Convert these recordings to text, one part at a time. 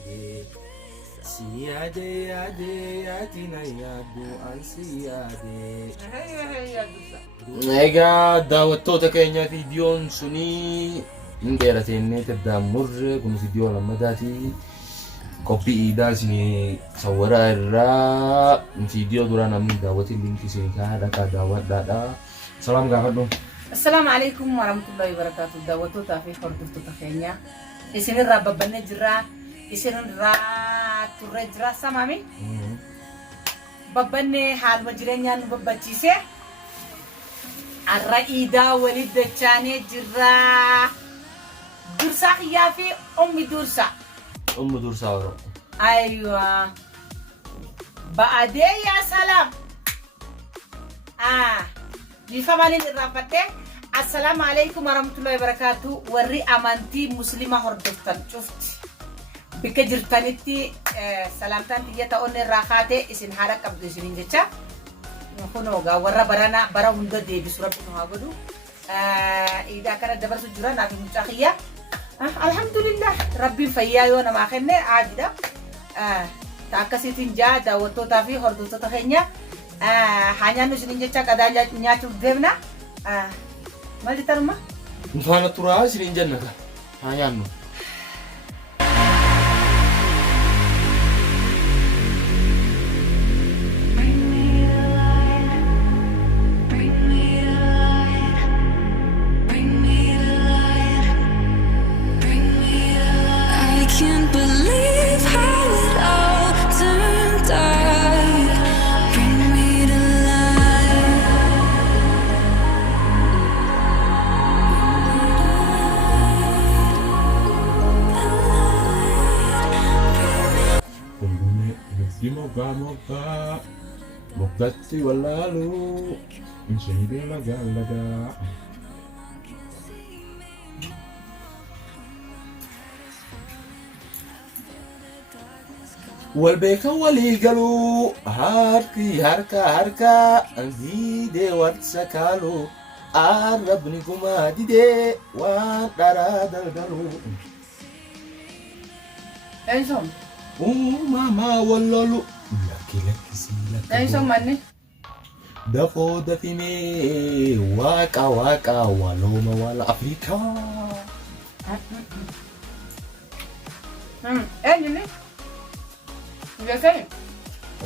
siyaade siyaade yaade yaatina yaaddu an siyaade. Egaa daawwattoota keenya viidiyoon sunii hin dheeratee taddaamurre kun viidiyoo lammataati. Koppii iidaa isin sawwaraa irraa viidiyoo duraa namni daawwate linkii isin kaa'adha daawwadhaadha. Salaam gaafadhu. Assalamu alaikum warahmatullahi wabarakatuh. Daawwattoota fi hordoftoota keenya isinirraa babbannee jirra. Isinirraa turre jira samami. Babbannee haaluma jireenyaa nu babbachiise. Arra iidaa waliin dachaanee jirra. Dursaa xiyyaa fi ummi dursaa. أم دور ساورة. أيوة. بعدين يا سلام. لفماني الرافته. السلام عليكم ورحمة الله وبركاته. وري أمانتي مسلمة هردفتن شفت. بكجرتنتي سلامتان تيجي تقول الراحات إسن حرك أبدو سنين جتا. نخونوغا ورا برانا برا هندا دي بسرعة نهاجدو. إذا كانت دبر سجرا نافي متأخية. الحمد لله ربي فيايو نما خنة عادة تاكسيتين جا داوتو تافي هردو تتخنيا حانيا نشنين جتا كذا نياتو دمنا ما لترما نفانا ترى سنين جنة حانيا نو Moga mogatti wallalu insini laga والبيكا ولي قالوا هاركي هركا أنزيدي واتسكالو أربني كما ديدي وانتراد القلو إنسان ماما ولولو لكي سيلك إنسان ماني دفو دفيني واكا ولوما ولا أفريكا إيه جميل biasanya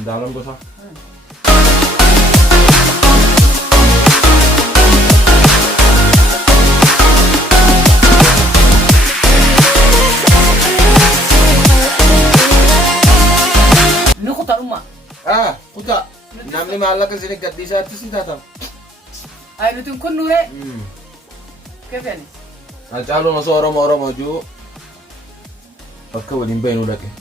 dalam gosah ini kota rumah kota namanya malah kesini gak bisa sih datang ayo itu kun nure kefeni calon masuk orang maju pakai wadimbain udah ke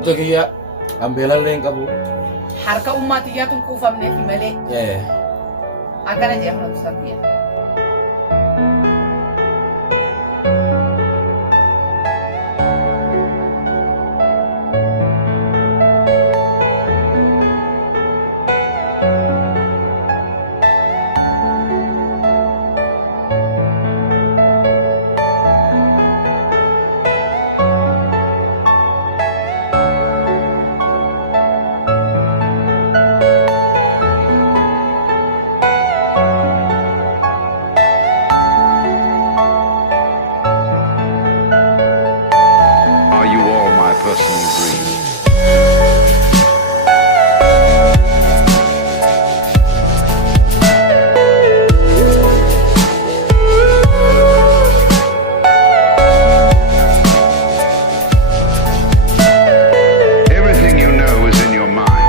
Tukiya ambelan leng kabu harka umatiyya tun kufamne fi male agana je ahmad sabiya personal dream. Everything you know is in your mind.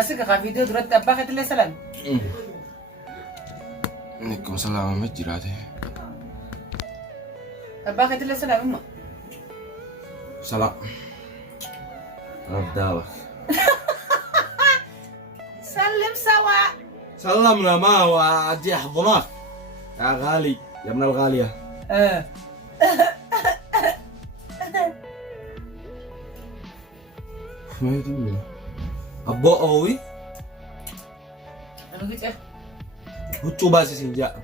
أسيك فيديو درت أباك اللي سلام عليكم السلام مجراتي أباك اللي سلام أمه سلام أبداوك سلم سوا سلمنا ما وأجي أحضنك يا غالي يا ابن الغالية ما يدري أبو أوي أنا قلت إيه huccuu baasisiin jaa.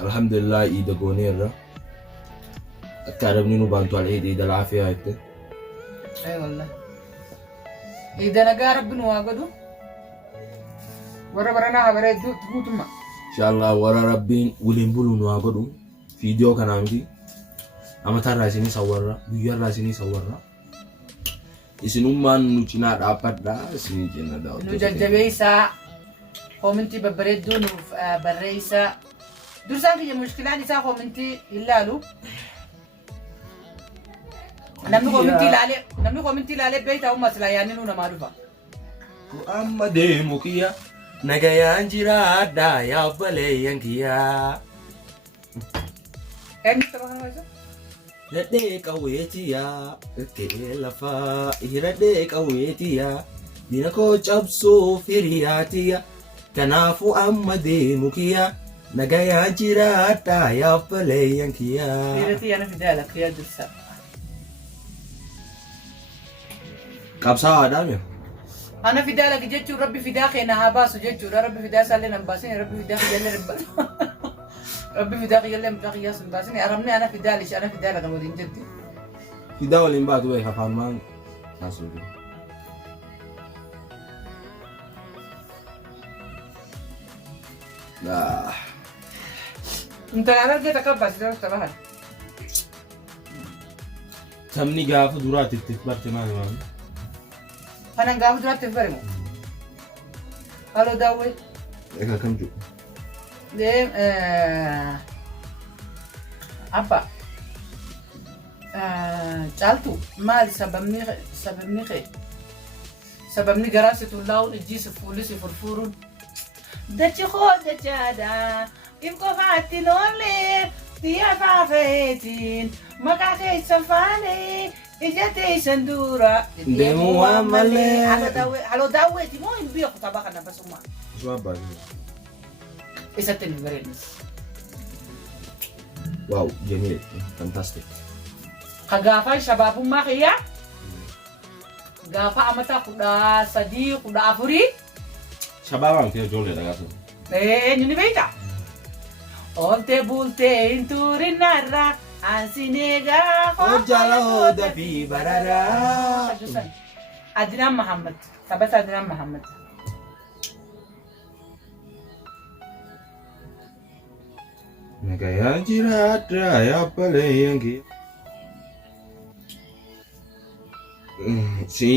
Alhamdulillah iida gooneerra. Akka arabni nu baantu alciid iida alcaafiyaa jette. أي والله إذا نجا ربنا واجدو ورا برنا هبرة دو تموت ما Inshallah warra rabbiin waliin bulu nu haa godhu. Viidiyoo kanaa miti. Amatarraa isinii sawwarra. Guyyarraa isinii sawwarra. Isinummaan nu cinaa dhaabbadhaa. Isinii jenna daawwatu. نجاجبيسا كومنتي ببردو نوف بريسا درسان كي مشكلة نسا كومنتي إلالو نمنو كومنتي لالي بيتا هم مسلا يعني نونا معروفة Amma deemu kiyya nagayaan jiraadhaa yaa obboleeyyan kiyyaa. أنت تبغى نوازو Hidhadhee qawweetiyaa irkee lafaa hidhadhee qawweetiyaa diina koo cabsuuf hiriyaatiyaa kanaafuu amma deemu kiyyaa nagayaan jiraadhaa yaa obboleeyyan kiyyaa. بيرتي أنا في دالك يا درسا Qabsaa'aadhaa mi'a? أنا في دالك جتشو ربي في داخي أنا هاباسو جتشو ربي في داخي سالي نباسيني ربي في داخي يلي ربي في داخي يلي مداخي ياس نباسيني أرمني أنا في دالش أنا في دالك أولين جدي Fidaa waliin baatu wayi hafaan maan naasuufi. أنت أنا رجعت أكبر سيدنا تبعها Sabni gaafa duraatti itti barte maali maali? أنا قاعد دلوقتي في فريمو هلو داوي Egaa kam jiru? ليه أبا جالتو مال سببني جراسة الله الجيس فوليس فرفورون دتشي خود دتشادا يبقى فاتنون لي ديا فافيتين مكاكي سفاني إجتي سندورة ديمو عملي. هلو داوي تيمو ينبيو خطابا بس ما Isu apa? إساتين برينس Wow, jamil, fantastic. Kagaafa shababummaa kiyya gaafa amata 13 14 Shababaan kee ijoolleedha gaafa. eenyuun beekta oolte bultee hin turin narra ansinee gaafa Hojjala hooda fi bararaa. Adinaan Mahammad taphata Adinaan Mahammad Nagayaan jiraadhaa yaa obboleeyyan kiyya. Si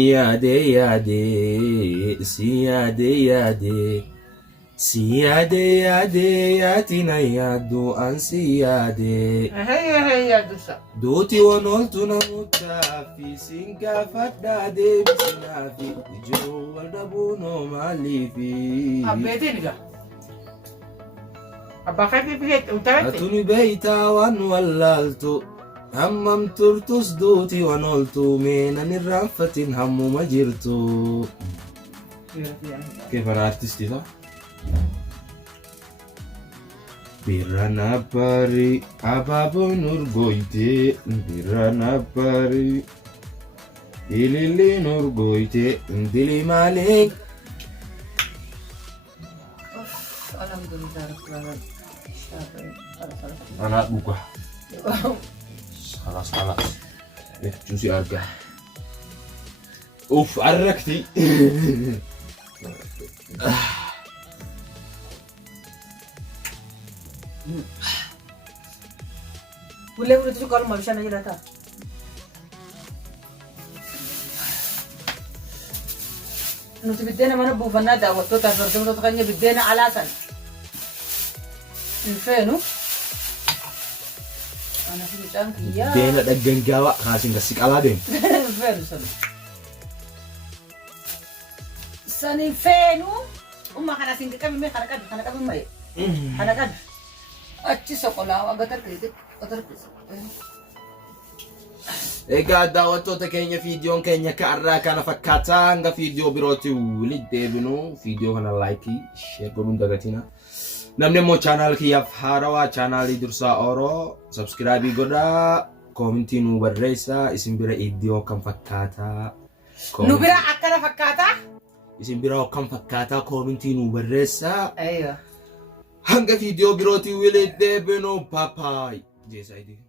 yaadee yaati na yaaddu an si yaadee. هي دوسا Duuti waan ooltu namuudhaa fi siin gaafadhaa deebisinaa fi ijoo wal dhabuunoo maaliifi. abbeetiin gaa abbaa kee fi utaatti Atuni beeytaa waan wallaaltu hammam turtus duuti waan ooltu meenan irraanfatin hammuma jirtu. Keefan artistii ta'a? Birana bari abaaboon urgooyte birana bari ililliin urgooyte dili malee. alhamdulillah rabbil alamin Anak buka. Salah. Cuci harga. Arrakti. Boleh tu kalau mau bisa aja rata. Nuti بدينا ما نبغى فنادق وتوتا فردوم تتغني بدينا على سن Infeenu. Ana fi mucaan kiyyaa. Beena dhaggangaawaa kaasiin gassi qalaa deemu. Infeenu sana. San infeenu. Umma kana siin qaqqabime kana qabu maye. Kana qabu. Achi soqolaa agatar keete agatar keete. Egaa daawwattoota keenya viidiyoon keenya kaarraa kana fakkaataa hanga viidiyoo birootti walitti deebinu viidiyoo kana laayikii sheer godhuun dagatina. Namni immoo chaanaal kiyyaaf haarawaa chaanaalii dursaa Oroo sabskiraabii godhaa koomentii nu barreessaa isin bira viidiyoo kan fakkaataa. Nu bira akkana fakkaataa. Isin bira kan fakkaataa koomentii nu barreessaa. Aywa. Hanga viidiyoo birootti walitti deebinu bye bye. Jeesa idii.